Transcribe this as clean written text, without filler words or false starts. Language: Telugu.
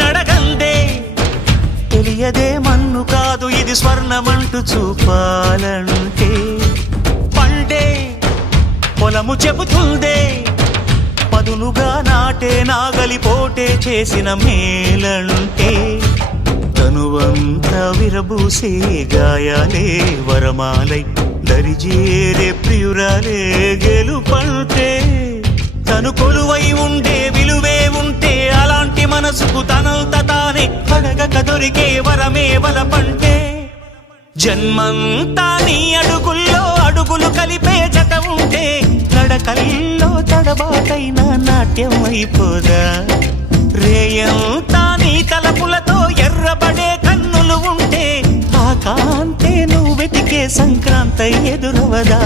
నడగందే తెలియదే మన్ను కాదు ఇది స్వర్ణమంటూ చూపాలంటే పండే పొలము చెబుతుందే పదునుగా నాటే నాగలి పోటే చేసిన మేలంటే తనువంతా విరబూసే గాయాలే వరమాలై దరిజేరే ప్రియురాలే గెలుపంటే తను కొలువై ఉండే విలువే ఉంటే అలాంటి మనసుకు తనంత తానే అడగక దొరికే వరమే వలపంటే జన్మంతా నీ అడుగుల్లో అడుగులు కలిపే జత ఉంటే నడకల్లో తడబాటైన నాట్యం అయిపోదా రేయంతా నీ తలపులతో ఎర్రబడే కన్నులు ఉంటే ఆ కాంతే నువ్వు వెతికే సంక్రాంతి ఎదురవదా